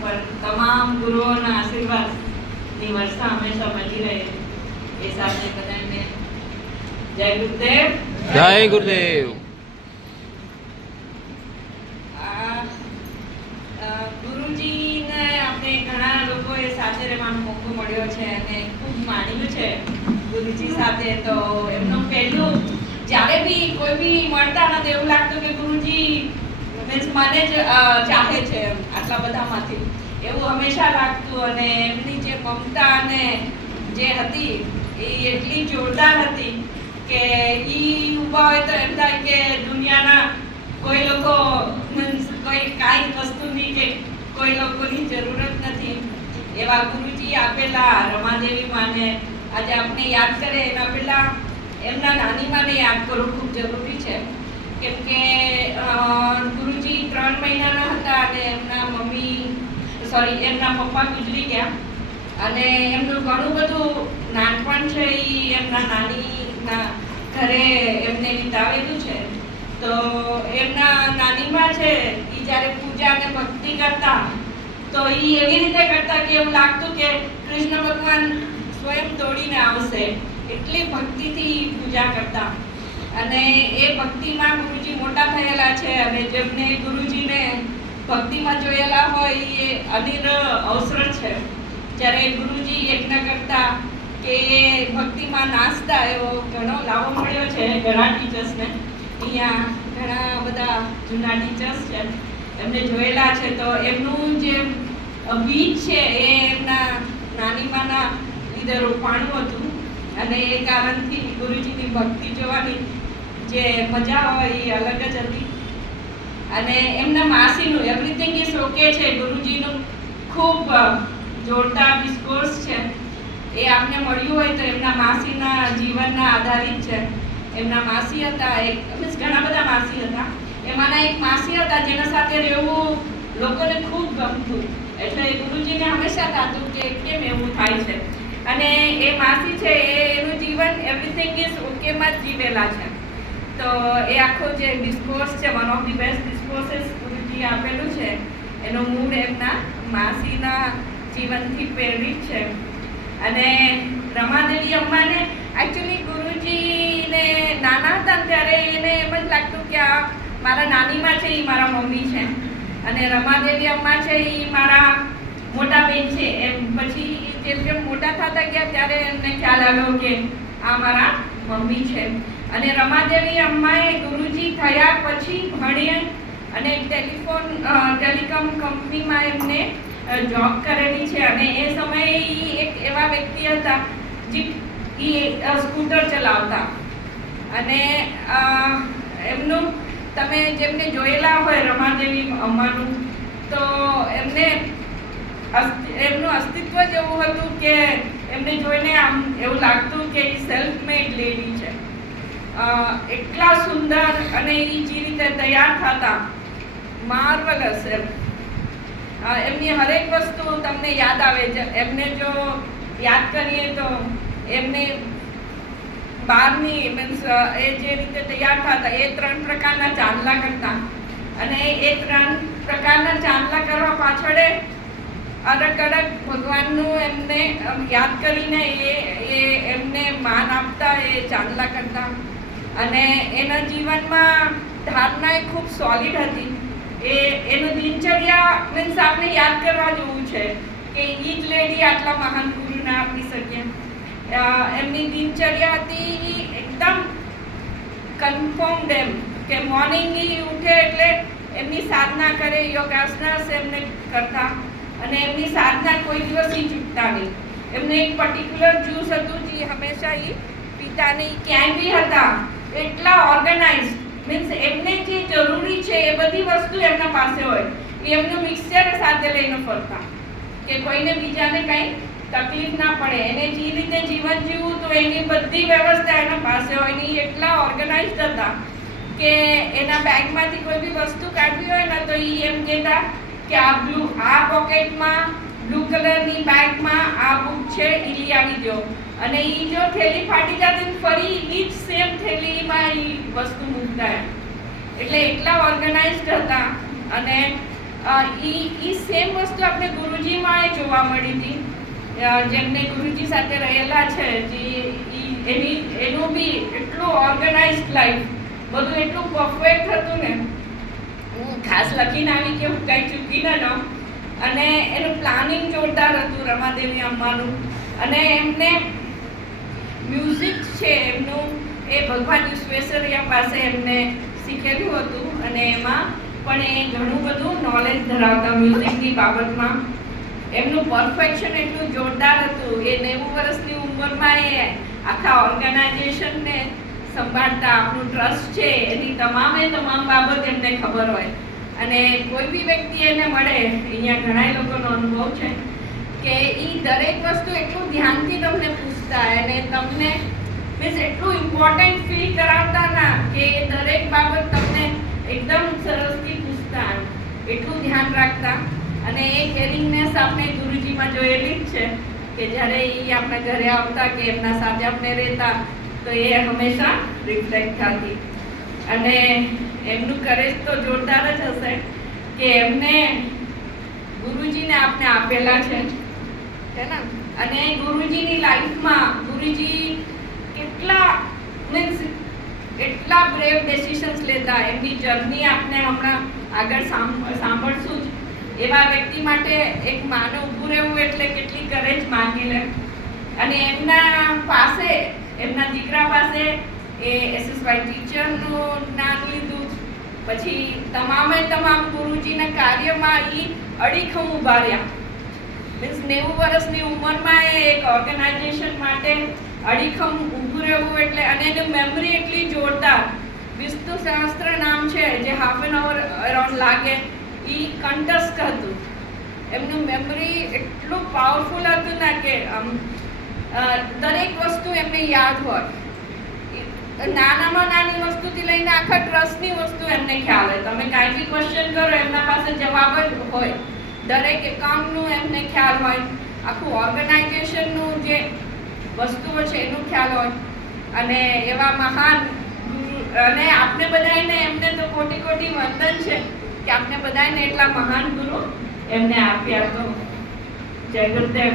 ઉપર તમામ ગુરુઓના આશીર્વાદની વર્ષા હંમેશા મળી રહે. એ સાથે બધાને જય ગુરુદેવ. જય ગુરુદેવ. ગુરુજીને આપણે ઘણા લોકોએ સાથે રહેવાનો મોકો મળ્યો છે અને ખૂબ માણ્યું છે ગુરુજી સાથે. તો એમનો પહેલું જ્યારે બી કોઈ બી મળતા નથી એવું લાગતું કે ગુરુજી means મને જ ચાહે છે આટલા બધામાંથી. એવું હંમેશા લાગતું અને એમની જે મમતા અને જે હતી, એ એટલી જોરદાર હતી કે ઈ ઊભા હોય તો એમ થાય કે દુનિયાના કોઈ લોકો કોઈ કાંઈ વસ્તુની કે કોઈ લોકોની જરૂરત નથી. એવા ગુરુજી આપેલા, રમાદેવી માને, આજે આપણે યાદ કરે એના પહેલા, એમના નાની માને યાદ કરવું ખૂબ જરૂરી છે. કેમ કે ત્રણ મહિનાના હતા અને એમના મમ્મી સોરી એમના પપ્પા ગુજરી ગયા. અને એમનું ઘણું બધું નાનપણ છે એ એમના નાનીના ઘરે એમને વિતાવેલું છે. તો એમના નાનીમાં છે, એ જ્યારે પૂજા અને ભક્તિ કરતા, તો એ એવી રીતે કરતા કે એવું લાગતું કે કૃષ્ણ ભગવાન સ્વયં દોડીને આવશે. એટલી ભક્તિથી પૂજા કરતા. અને એ ભક્તિમાં ગુરુજી મોટા થયેલા છે અને જેમને ગુરુજીને ભક્તિમાં જોયેલા હોય એ અનિર અવસર છે. જ્યારે ગુરુજી યજ્ઞ કરતા કે ભક્તિમાં નાચતા, એવો ઘણો લાવો મળ્યો છે ઘણા ટીચર્સને. અહીંયા ઘણા બધા જૂના ટીચર્સ છે, એમને જોયેલા છે. તો એમનું જે બીજ છે એ એમના નાનીમાના લીધે રોપાણું હતું. અને એ કારણથી ગુરુજીની ભક્તિ જોવાની જે મજા હોય એ અલગ જ હતી. અને એમના માસીનું એવરીથિંગ ઇઝ ઓકે છે, ગુરુજીનું ખૂબ જોરદાર ડિસ્કોર્સ છે. એ આપને મળ્યું હોય તો એમના માસીના જીવનના આધારિત છે. એમના માસી હતા, એક, મીન્સ ઘણા બધા માસી હતા. એમાંના એક માસી હતા જેના સાથે રહેવું લોકોને ખૂબ ગમતું. એટલે ગુરુજીને હંમેશા થતું કે કેમ એવું થાય છે. અને એ માસી છે, એ એનું જીવન એવરીથિંગ ઇઝ ઓકેમાં જ જીવેલા છે. તો એ આખો જે ડિસ્કોર્સ છે one of the best discourses Guruji આપેલું છે, એનો મૂળ એમના માસીના જીવનથી પ્રેરિત છે. અને રમાદેવી અમ્માને એકચ્યુઅલી ગુરુજીને નાના હતા ત્યારે એને એમ જ લાગતું કે આ મારા નાનીમાં છે એ મારા મમ્મી છે. અને રમાદેવી અમ્મા છે એ મારા મોટા બેન છે. એમ પછી જેમ જેમ મોટા થતા ગયા, ત્યારે એમને ખ્યાલ આવ્યો કે આ મારા મમ્મી છે. અને રમાદેવી અમ્માએ ગુરુજી થયા પછી ભણીએ અને ટેલિફોન ટેલિકોમ કંપનીમાં એમને જોબ કરેલી છે. અને એ સમયે એ એક એવા વ્યક્તિ હતા જે સ્કૂટર ચલાવતા. અને એમનું તમે જેમને જોયેલા હોય રમાદેવી અમ્માનું, તો એમને એમનું અસ્તિત્વ જ એવું હતું કે એમને જોઈને આમ એવું લાગતું કે એ સેલ્ફ મેડ લેડી છે. એટલા સુંદર અને એ જે રીતે તૈયાર થતા માર્વલસ એમ. એમની હરેક વસ્તુ તમને યાદ આવે છે. એમને જો યાદ કરીએ તો એમને બારની મીન્સ એ જે રીતે તૈયાર થતા, એ ત્રણ પ્રકારના ચાંદલા કરતા. અને એ ત્રણ પ્રકારના ચાંદલા કરવા પાછળ અલગ અલગ ભગવાનનું એમને યાદ કરીને એ એમને માન આપતા, એ ચાંદલા કરતા. અને એના જીવનમાં ધારણા એ ખૂબ સોલિડ હતી. એ, એનું દિનચર્યા મીન્સ આપણે યાદ કરવા જેવું છે કે ઈ જ લેડી આટલા મહાન ગુરુ ના આપી શકે એમની દિનચર્યા હતી એકદમ કન્ફર્મ એમ કે મોર્નિંગ ઉઠે એટલે એમની સાધના કરે, યોગાસનાસ એમને કરતા અને એમની સાધના કોઈ દિવસ ઈ ચૂકતા નહીં. એમને એક પર્ટિક્યુલર જ્યુસ હતું જે હંમેશા એ પિતાની ક્યાંય બી હતા એટલા ઓર્ગેનાઇઝ મીન્સ એમને જે જરૂરી છે એ બધી વસ્તુ એમના પાસે હોય. એમનું મિક્સચર સાથે લઈને ફરતા. કે કોઈને બીજાને કંઈ તકલીફ ના પડે. એને જે રીતે જીવન જીવવું તો એની બધી વ્યવસ્થા એના પાસે હોય ને એટલા ઓર્ગેનાઇઝ હતા કે એના બેગમાંથી કોઈ બી વસ્તુ કાઢવી હોય ને તો એ એમ કહેતા કે આ બ્લુ આ પોકેટમાં બ્લુ કલરની બેગમાં આ બુક છે એ લઈ આવી દો અને એ જો થેલી ફાટી જતી ફરી ઈ જ સેમ થેલીમાં એ વસ્તુ મૂકતા એટલે એટલા ઓર્ગેનાઇઝડ હતા. અને ઈ ઈ સેમ વસ્તુ આપણે ગુરુજીમાં જોવા મળી હતી. જેમને ગુરુજી સાથે રહેલા છે, જે એની, એનું બી એટલું ઓર્ગેનાઇઝડ લાઈફ બધું એટલું પરફેક્ટ હતું ને. હું ખાસ લખીને આવી કે હું કંઈ ચૂકી ન જાઉં. અને એનું પ્લાનિંગ જોરદાર હતું રમાદેવી અમ્માનું. અને એમને મ્યુઝિક છે એમનું. એ ભગવાન વિશ્વેશ્વરૈયા પાસે એમને શીખેલું હતું અને એમાં પણ એ ઘણું બધું નોલેજ ધરાવતા મ્યુઝિકની બાબતમાં. એમનું પરફેક્શન એટલું જોરદાર હતું. એ નેવું વર્ષની ઉંમરમાં એ આખા ઓર્ગેનાઇઝેશનને સંભાળતા. આપણું ટ્રસ્ટ છે એની તમામે તમામ બાબત એમને ખબર હોય. અને કોઈ બી વ્યક્તિ એને મળે, અહીંયા ઘણા લોકોનો અનુભવ છે. કે એ દરેક વસ્તુ એટલું ધ્યાનથી તમને પૂછતા અને તમને મીન્સ એટલું ઇમ્પોર્ટન્ટ ફીલ કરાવતા ના કે દરેક બાબત તમને એકદમ સરસથી પૂછતા એટલું ધ્યાન રાખતા. અને એ કેરિંગનેસ આપણે ગુરુજીમાં જોયેલી જ છે કે જ્યારે એ આપણા ઘરે આવતા કે એમના સાથે આપણે રહેતા, તો એ હંમેશા રિફ્લેક્ટ થતી. અને એમનું કરેજ તો જોરદાર જ હશે કે એમને ગુરુજીને આપણે આપેલા છે. હે ને? અને ગુરુજીની લાઈફમાં ગુરુજી કેટલા મીન્સ એટલા બ્રેવ ડિસિશન્સ લેતા, એમની જર્ની આપણે હમણાં આગળ સાંભળશું જ. એવા વ્યક્તિ માટે એક માનવ ઊભું રહેવું એટલે કેટલી કરેજ માંગી લે અને એમના પાસે, એમના દીકરા પાસે એ એસએસવાય ટીચરનું જ્ઞાન લીધું. પછી તમામે તમામ ગુરુજીના કાર્યમાં એ અડીખમ ઊભા રહ્યા. મીન્સ નેવું વર્ષની ઉંમરમાં એ એક ઓર્ગેનાઇઝેશન માટે અડીખમ ઊભું રહેવું એટલે અને એની મેમરી એટલી જોરદાર. વિષ્ણુ સહસ્ત્ર નામ છે, જે હાફ એન અવર અરાઉન્ડ લાગે એ કંટસ્ટ હતું. એમનું મેમરી એટલું પાવરફુલ હતું ને કે, આમ દરેક વસ્તુ એમને યાદ હોય. નાનામાં નાની વસ્તુથી લઈને આખા ટ્રસ્ટની વસ્તુ એમને ખ્યાલ હોય. તમે કાંઈ બી ક્વેશ્ચન કરો, એમના પાસે જવાબ જ હોય. દરેક એકાઉન્ટનું એમને ખ્યાલ હોય, આખું ઓર્ગેનાઇઝેશનનું જે વસ્તુઓ છે એનું ખ્યાલ હોય. અને એવા મહાન અને આપણે બધાને એમને તો કોટી કોટી વંદન છે કે આપણે બધાને એટલા મહાન ગુરુ એમને આપ્યા તો. જય ગુરુદેવ.